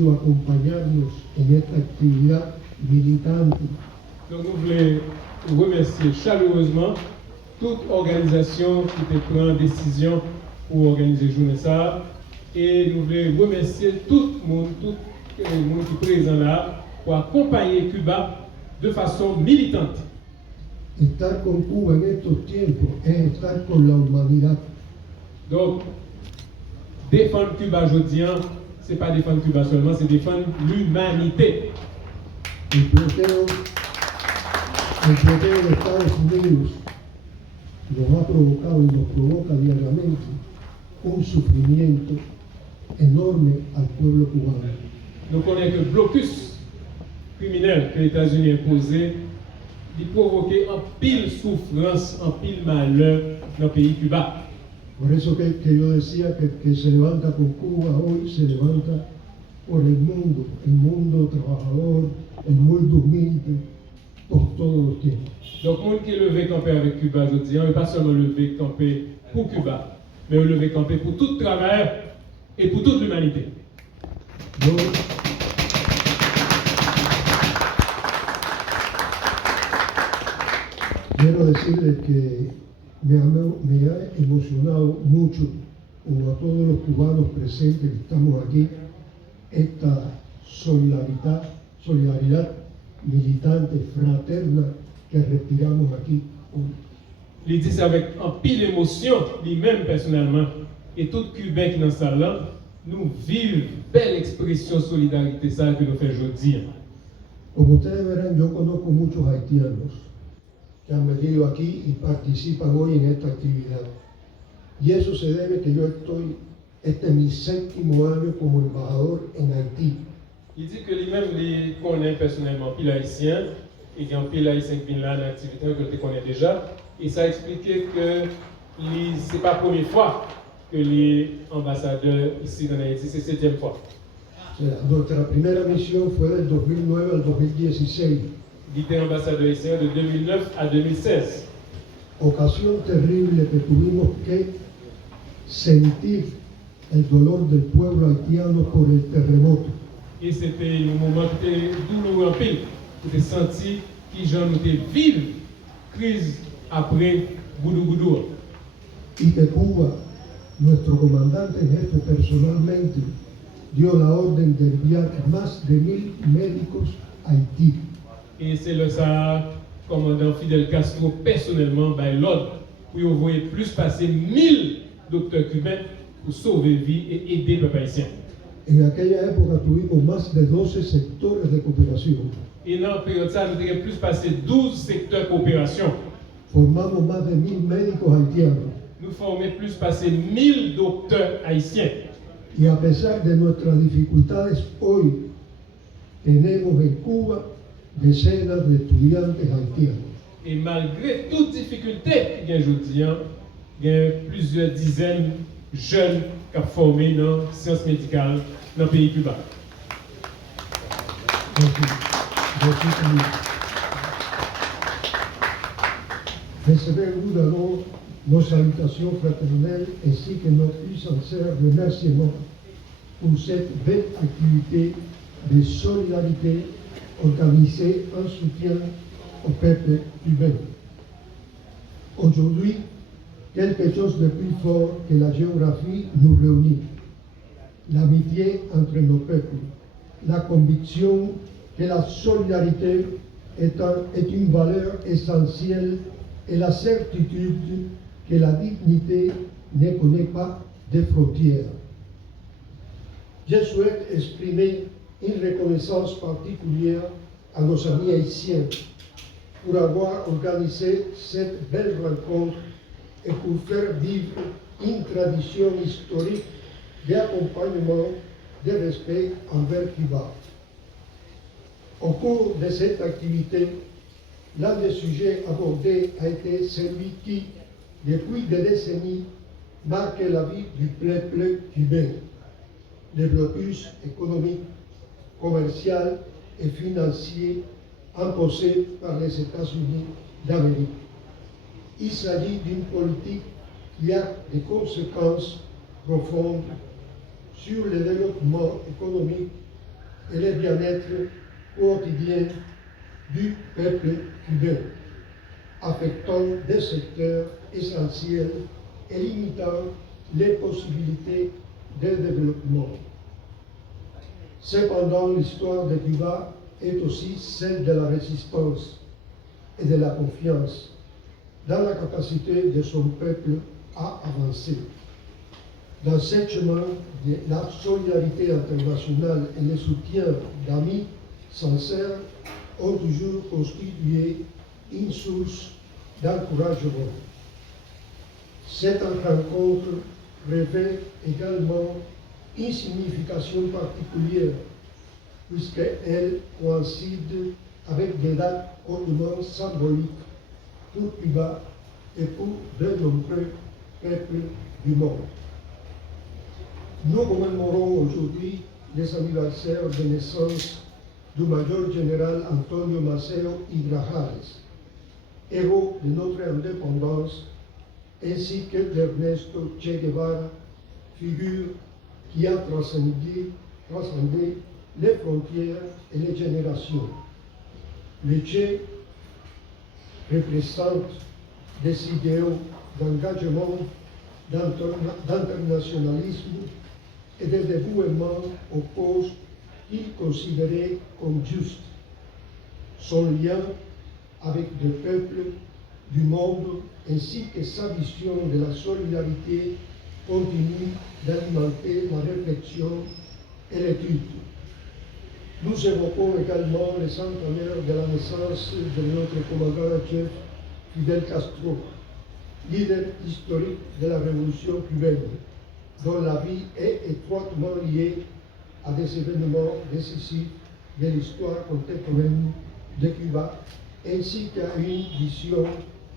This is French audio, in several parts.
acompañarnos en esta actividad militante. Donc nous voulons remercier chaleureusement toute organisation qui te prend décision pour organiser journée ça. Et nous voulons remercier tout le monde qui est présent là pour accompagner Cuba de façon militante. Estar con Cuba en estos tiempos es estar con la humanidad. Donc, défendre Cuba aujourd'hui, ce n'est pas défendre Cuba seulement, c'est défendre l'humanité. El bloqueo de Estados Unidos nos ha provocado y nos provoca diariamente un sufrimiento enorme al pueblo cubano. Nous connaissons que le blocus criminel que les États-Unis ont imposé, il provoque un pile souffrance, un pile malheur dans le pays Cuba. Por eso que yo decía que se levanta con Cuba hoy, se levanta por el mundo trabajador, el mundo humilde, por todos los tiempos. Donc, le monde qui est levé campé avec Cuba aujourd'hui, on n'est pas seulement levé campé pour Cuba, mais on est levé campé pour tout travail et pour toute l'humanité. Yo quiero decirles que me ha emocionado mucho, como a todos los cubanos presentes que estamos aquí, esta solidaridad militante, fraterna que respiramos aquí hoy. Il dit ça avec un pile d'émotion, lui-même personnellement, et tout Cubain qui est dans sa langue, nous vivons belle expression de solidarité ça que nous faisons aujourd'hui. Como ustedes verán, yo conozco muchos haitianos que han venido aquí y participan hoy en esta actividad. Y eso se debe que yo este es mi 7e año como embajador en Haití. Il dit que lui-même, il connaît personnellement pile haïtien, et qu'il y a un pile haïtien qui vient là dans l'activité que tu connais déjà, et ça expliquait que ce n'est pas la première fois que les ambassadeurs ici dans Haïti, c'est la 7e fois. Nuestra primera misión fue del 2009 al 2016. Il était ambassadeur haïtien de 2009 à 2016. Ocasión terrible que tuvimos que sentir el dolor del pueblo haitiano por el terremoto. Et c'était un moment qui était douloureux en pile, qui était senti qui j'en était vive crise après Goudou. Y que Cuba, nuestro comandante en jefe personalmente, dio la orden de enviar más de 1000 médicos a Haití. Et c'est le commandant Fidel Castro personnellement l'ordre pour envoyer plus passer 1000 docteurs cubains pour sauver vie et aider le peuple haïtien. En aquella época tuvimos más de 12 sectores de cooperación. Et dans la période ça, nous avons plus passé 12 secteurs de coopération. Formamos más de 1000 médicos haitianos. Nous formons plus passer 1000 docteurs haïtiens. Y a pesar de nuestras dificultades hoy, tenemos en Cuba decenas de estudiantes haitianos. Et malgré toutes difficultés qu'il y a aujourd'hui, il y a plusieurs dizaines de jeunes qui sont formés dans la science médicale dans le pays Cuba. Recevez-vous nos salutations fraternelles ainsi que nos plus sincères remerciements pour cette belle activité de solidarité organisée en soutien au peuple cubain. Aujourd'hui, quelque chose de plus fort que la géographie nous réunit. L'amitié entre nos peuples, la conviction que la solidarité est une valeur essentielle et la certitude que la dignité ne connaît pas de frontières. Je souhaite exprimer une reconnaissance particulière à nos amis haïtiens pour avoir organisé cette belle rencontre et pour faire vivre une tradition historique d'accompagnement, de respect envers Cuba. Au cours de cette activité, l'un des sujets abordés a été celui qui, depuis des décennies, marque la vie du peuple cubain, le blocus économique, commercial et financier imposé par les États-Unis d'Amérique. Il s'agit d'une politique qui a des conséquences profondes sur le développement économique et le bien-être quotidien du peuple cubain, affectant des secteurs essentiels et limitant les possibilités de développement. Cependant, l'histoire de Cuba est aussi celle de la résistance et de la confiance dans la capacité de son peuple à avancer. Dans ce chemin, la solidarité internationale et le soutien d'amis sincères ont toujours constitué une source d'encouragement. Cette rencontre revêt également une signification particulière, puisqu'elle coïncide avec des dates hautement symboliques pour Cuba et pour de nombreux peuples du monde. Nous commémorons aujourd'hui les anniversaires de naissance du major général Antonio Maceo y Grajales, héros de notre indépendance, ainsi que d'Ernesto Che Guevara, figure qui a transcendé les frontières et les générations. Le Che représente des idéaux d'engagement, d'internationalisme et de dévouement aux causes qu'il considérait comme justes. Son lien avec les peuples du monde ainsi que sa vision de la solidarité continuent d'alimenter la réflexion et l'étude. Nous évoquons également les centenaires de la naissance de notre commandant-en-chef Fidel Castro, leader historique de la révolution cubaine, dont la vie est étroitement liée à des événements décisifs de l'histoire contemporaine de Cuba, ainsi qu'à une vision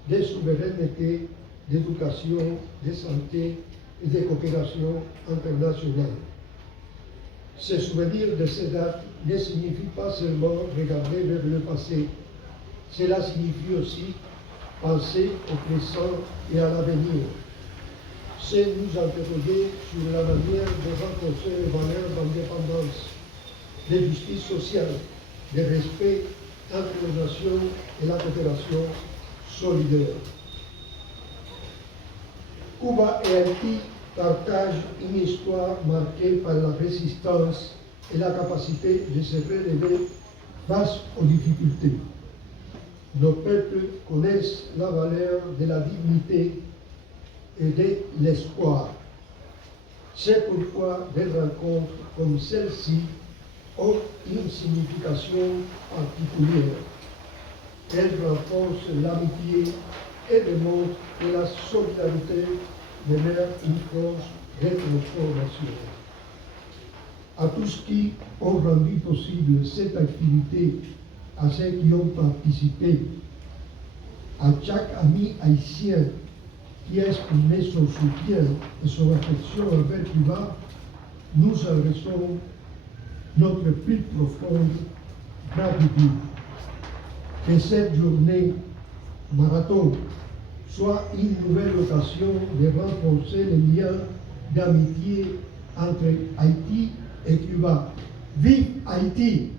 de souveraineté, d'éducation, de santé et de coopération internationale. Se souvenir de ces dates ne signifie pas seulement regarder vers le passé, cela signifie aussi penser au présent et à l'avenir. C'est nous interroger sur la manière de renforcer les valeurs d'indépendance, de justice sociale, de respect entre les nations et la coopération solidaire. Cuba et Haïti partagent une histoire marquée par la résistance et la capacité de se relever face aux difficultés. Nos peuples connaissent la valeur de la dignité et de l'espoir. C'est pourquoi des rencontres comme celle-ci ont une signification particulière. Elles renforcent l'amitié et démontrent que la solidarité demeure une force de transformation. À tous qui ont rendu possible cette activité, à ceux qui ont participé, à chaque ami haïtien qui a exprimé son soutien et son affection envers Cuba, nous adressons notre plus profonde gratitude. Que cette journée marathon soit une nouvelle occasion de renforcer les liens d'amitié entre Haïti et Cuba. Vive Haïti!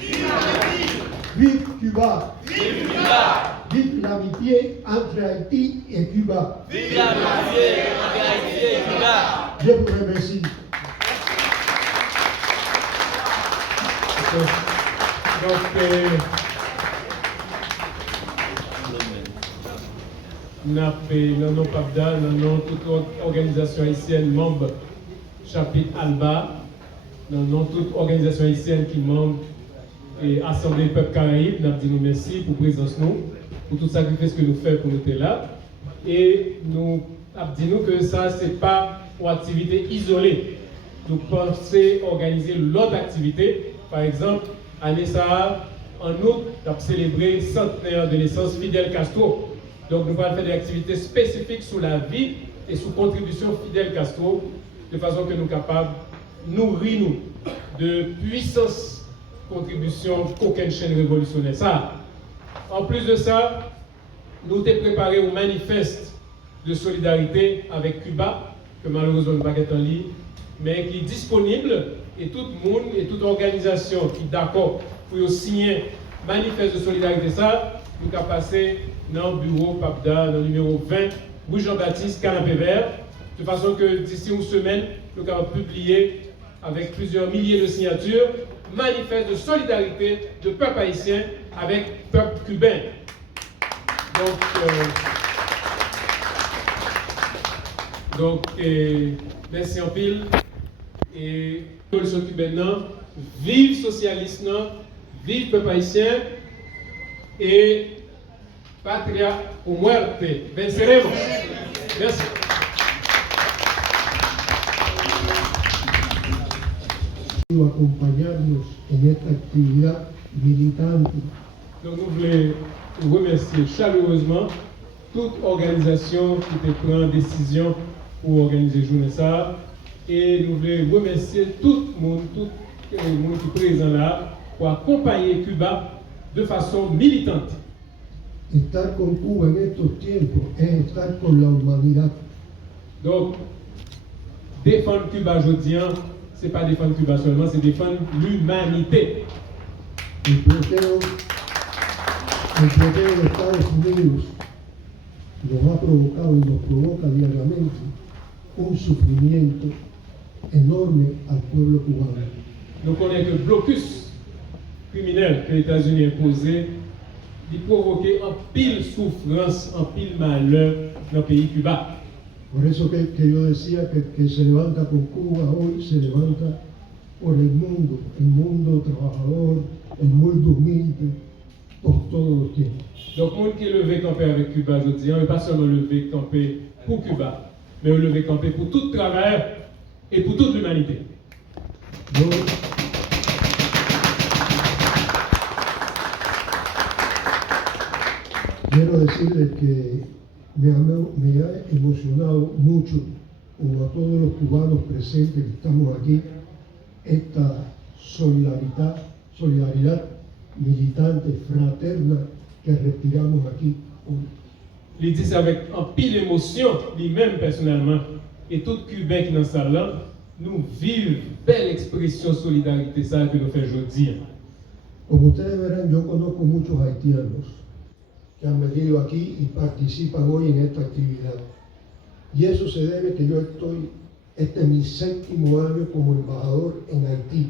Vive Haïti! Vive Cuba! Vive Cuba! Vive l'amitié entre Haïti et Cuba! Vive l'amitié entre Haïti et Cuba! Je vous remercie. Donc, nous avons PAPDA, nous avons toute organisation haïtienne membre chapitre ALBA, nous avons toute organisation haïtienne qui membre et Assemblée du peuple Caraïbe. Nous avons dit nous merci pour la présence, pour tout sacrifice que nous faisons pour nous être là. Et nous avons dit nous que ça, ce n'est pas une activité isolée. Nous pensons organiser l'autre activité. Par exemple, année ça, en août, nous avons célébré le centenaire de naissance Fidel Castro. Donc nous allons faire des activités spécifiques sur la vie et sur contribution Fidel Castro, de façon que nous sommes capables de nourrir nous de puissance contribution qu'aucune chaîne révolutionnaire. Ça. En plus de ça, nous avons préparé un manifeste de solidarité avec Cuba, que malheureusement nous n'avons pas en ligne, mais qui est disponible et tout le monde et toute organisation qui est d'accord pour signer manifeste de solidarité ça, nous avons passé dans le bureau PAPDA, dans le numéro 20, Louis Jean-Baptiste, Canapé Vert, de façon que d'ici une semaine, nous allons publier avec plusieurs milliers de signatures, manifeste de solidarité de peuple haïtien avec le peuple cubain. Donc, merci en pile. Et la révolution cubaine, vive socialiste, vive peuple haïtien et patria o muerte. Venceremos. Merci. Acompañarnos en esta actividad militante. Donc nous voulons remercier chaleureusement toute organisation qui prend décision pour organiser journée ça et nous voulons remercier tout le monde qui est présent là pour accompagner Cuba de façon militante. Estar con Cuba en estos tiempos es estar con la humanidad. Donc défendre Cuba aujourd'hui, ce n'est pas défendre Cuba seulement, c'est défendre l'humanité. El bloqueo de Estados Unidos nos ha provocado y nos provoca diariamente un sufrimiento enorme al pueblo cubano. Nous connaissons que le blocus criminel que les États-Unis ont imposé, il provoquait en pile souffrance, en pile malheur dans le pays Cuba. Por eso que yo decía que se levanta con Cuba hoy, se levanta por el mundo trabajador, el mundo humilde, por todos los tiempos. Donc, le monde qui est levé campé avec Cuba aujourd'hui, n'est pas seulement levé campé pour Cuba, mais levé campé pour tout travail et pour toute l'humanité. Yo quiero decirles que me ha emocionado mucho, como a todos los cubanos presentes que estamos aquí, esta solidaridad militante, fraterna que respiramos aquí hoy. Il dit ça avec un pile d'émotion, lui-même personnellement, et tout Cubain qui est dans cette salle-là, nous vivons belle expression de solidarité ça que nous faisons aujourd'hui. Como ustedes verán, yo conozco muchos haitianos que han venido aquí y participan hoy en esta actividad. Y eso se debe que este es mi 7º año como embajador en Haití.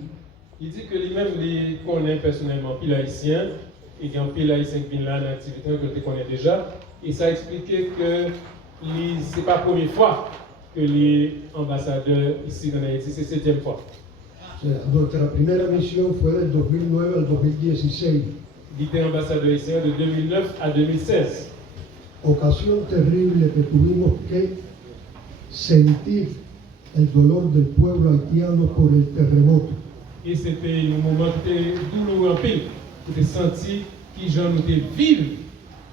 Il dit que lui-même, il connaît personnellement pile haïtien, et il y a un pile haïtien qui vient là dans l'activité que tu connais déjà, et ça a expliqué que ce n'est pas la première fois que les ambassadeurs ici en Haïti, c'est la 7e fois. O sea, nuestra primera misión fue del 2009 al 2016. Il était ambassadeur haïtien de 2009 à 2016. Ocasión terrible que tuvimos que sentir el dolor del pueblo haitiano por el terremoto. Et c'était un moment qui était douloureux en pile. Vous avez senti que gens nous étaient vivre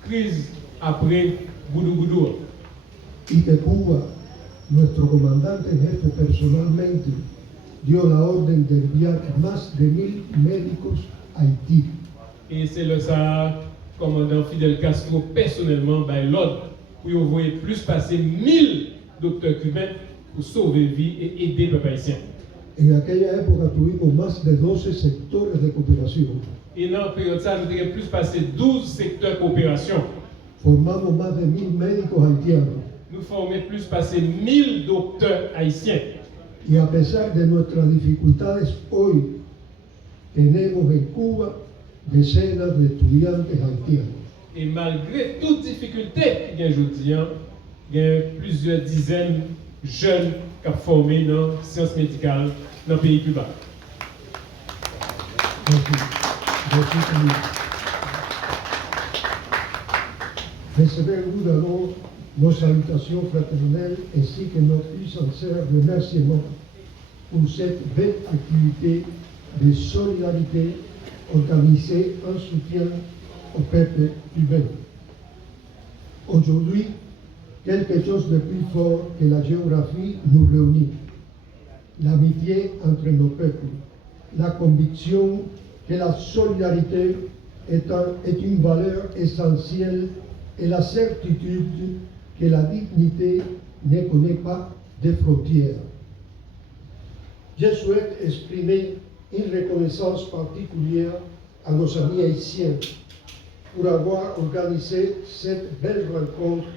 crise après Goudou. Y que Cuba, nuestro comandante en jefe personalmente, dio la orden de enviar más de 1000 médicos a Haití. Et c'est le commandant Fidel Castro personnellement l'ordre pour envoyer plus passer 1000 docteurs cubains pour sauver vie et aider le peuple haïtien. En aquella época tuvimos más de 12 sectores de cooperación. Et dans la période ça, nous avons plus passé 12 secteurs de coopération. Formamos más de 1000 médicos haitianos. Nous formons plus passer 1000 docteurs haïtiens. Y a pesar de nuestras dificultades hoy, tenemos en Cuba decenas de estudiantes haitianos. Et malgré toutes difficultés qu'il y a aujourd'hui, il y a plusieurs dizaines de jeunes qui sont formés dans la science médicale dans le pays Cuba. Recevemos nos salutations fraternelles ainsi que nos plus sincères remerciements pour cette belle activité de solidarité organisée en soutien au peuple cubain. Aujourd'hui, quelque chose de plus fort que la géographie nous réunit. L'amitié entre nos peuples, la conviction que la solidarité est une valeur essentielle et la certitude que la dignité ne connaît pas de frontières. je souhaite exprimer une reconnaissance particulière à nos amis haïtiens pour avoir organisé cette belle rencontre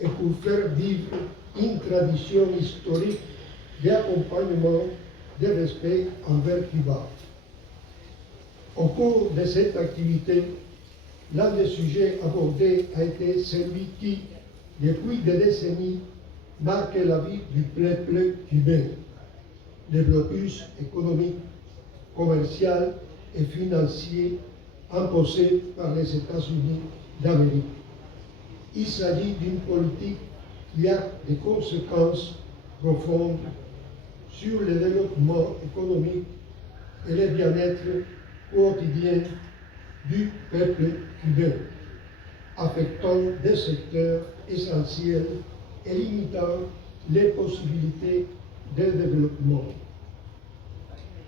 et pour faire vivre une tradition historique d'accompagnement, de respect envers Cuba. Au cours de cette activité, l'un des sujets abordés a été celui qui, depuis des décennies, marque la vie du peuple cubain, le blocus économique, commercial et financier imposé par les États-Unis d'Amérique. Il s'agit d'une politique qui a des conséquences profondes sur le développement économique et le bien-être quotidien du peuple cubain, affectant des secteurs essentiels et limitant les possibilités de développement.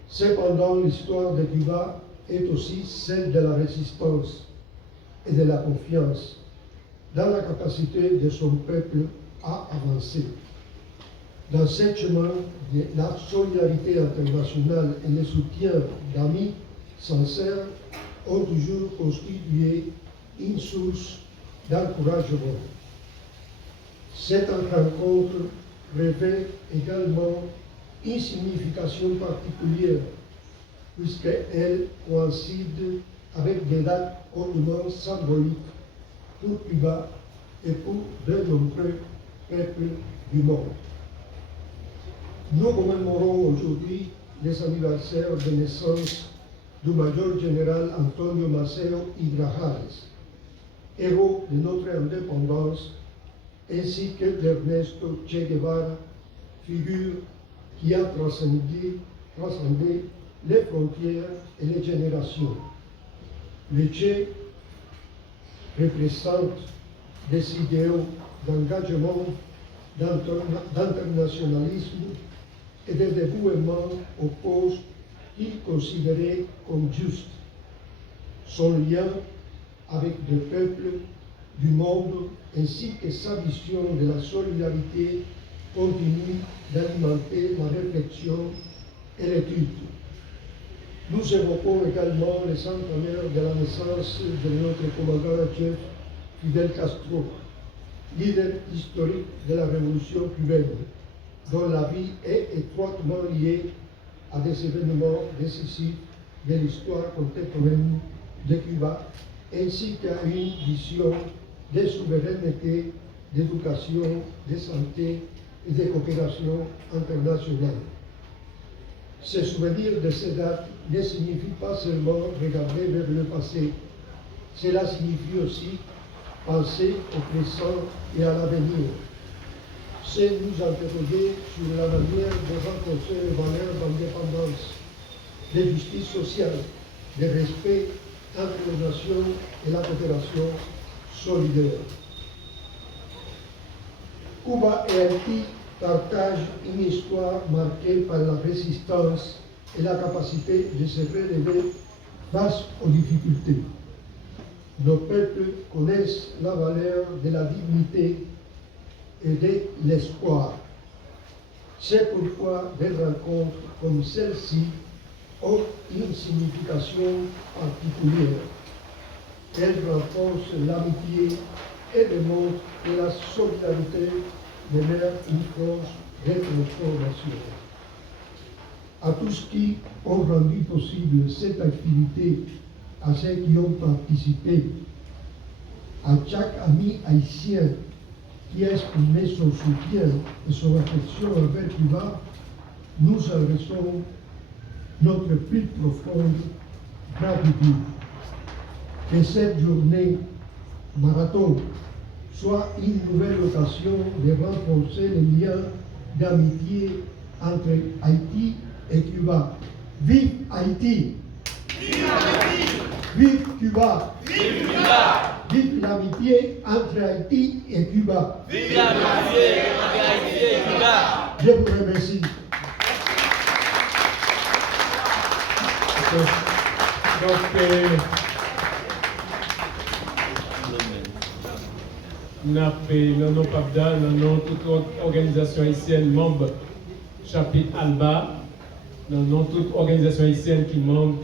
Cependant, l'histoire de Cuba est aussi celle de la résistance et de la confiance dans la capacité de son peuple à avancer. Dans ce chemin, la solidarité internationale et le soutien d'amis sincères ont toujours constitué une source d'encouragement. Cette rencontre revêt également une signification particulière puisqu'elle coïncide avec des dates hautement symboliques pour Cuba et pour de nombreux peuples du monde. Nous commémorons aujourd'hui les anniversaires de naissance du major général Antonio Maceo y Grajales, héros de notre indépendance, ainsi que d'Ernesto Che Guevara, figure qui a transcendé les frontières et les générations. Le Che représente des idéaux d'engagement, d'internationalisme et de dévouement aux causes qu'il considérait comme justes. Son lien avec les peuples du monde ainsi que sa vision de la solidarité continue d'alimenter la réflexion et l'étude. Nous évoquons également les centenaires de la naissance de notre commandant-en-chef Fidel Castro, leader historique de la révolution cubaine, dont la vie est étroitement liée à des événements décisifs de l'histoire contemporaine de Cuba, ainsi qu'à une vision de souveraineté, d'éducation, de santé et de coopération internationale. Se souvenir de ces dates ne signifie pas seulement regarder vers le passé, cela signifie aussi penser au présent et à l'avenir. C'est nous interroger sur la manière de renforcer les valeurs d'indépendance, de justice sociale, de respect entre les nations et la coopération solidaire. Cuba et Haïti partagent une histoire marquée par la résistance et la capacité de se relever face aux difficultés. Nos peuples connaissent la valeur de la dignité et de l'espoir. C'est pourquoi des rencontres comme celle-ci ont une signification particulière. Elles renforcent l'amitié et démontrent que la solidarité demeure une force de transformation. À tous qui ont rendu possible cette activité, à ceux qui ont participé, à chaque ami haïtien qui a exprimé son soutien et son affection envers Cuba, nous adressons notre plus profonde gratitude. Que cette journée marathon soit une nouvelle occasion de renforcer les liens d'amitié entre Haïti et Cuba. Vive Haïti! Vive Haïti! Vive Cuba! Vive Cuba! Vive l'amitié entre Haïti et Cuba! Vive l'amitié entre Haïti et Cuba! Je vous remercie. Donc, dans nos PAPDA, dans toute organisation haïtienne, membre chapitre ALBA, dans toute organisation haïtienne qui membre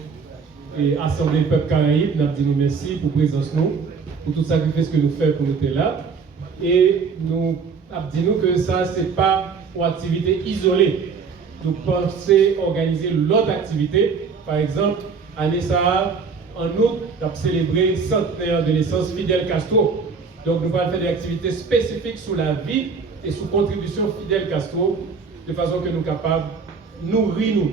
et Assemblée Peuple Caraïbe, nous disons merci pour la présence nous, pour tout sacrifice que nous faisons pour nous être là. Et nous disons que ça, ce n'est pas une activité isolée. Nous pensons organiser l'autre activité. Par exemple, année ça, en août, nous avons célébré le centenaire de naissance Fidel Castro. Donc nous allons faire des activités spécifiques sur la vie et sur contribution Fidel Castro, de façon que nous sommes capables de nourrir nous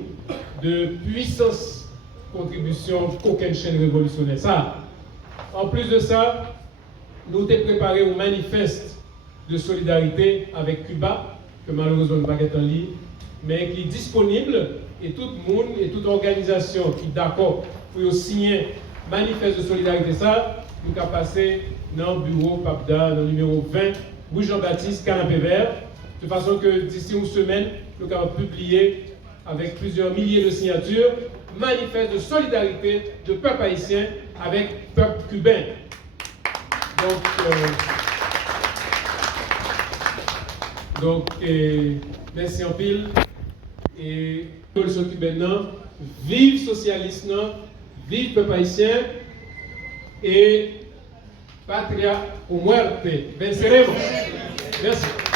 de puissance contribution qu'aucune chaîne révolutionnaire. Ça. En plus de ça, nous avons préparé un manifeste de solidarité avec Cuba, que malheureusement nous n'avons pas en ligne, mais qui est disponible et tout le monde et toute organisation qui est d'accord pour signer manifeste de solidarité, ça, nous avons passé dans le bureau PAPDA, dans le numéro 20, Rue Jean-Baptiste, Canapé Vert, de façon que d'ici une semaine, nous avons publié avec plusieurs milliers de signatures, manifeste de solidarité de peuple haïtien avec peuple cubain. Donc, merci en pile. Et la révolution cubaine, vive socialiste, vive peuple haïtien et patria o muerte. Venceremos. Merci.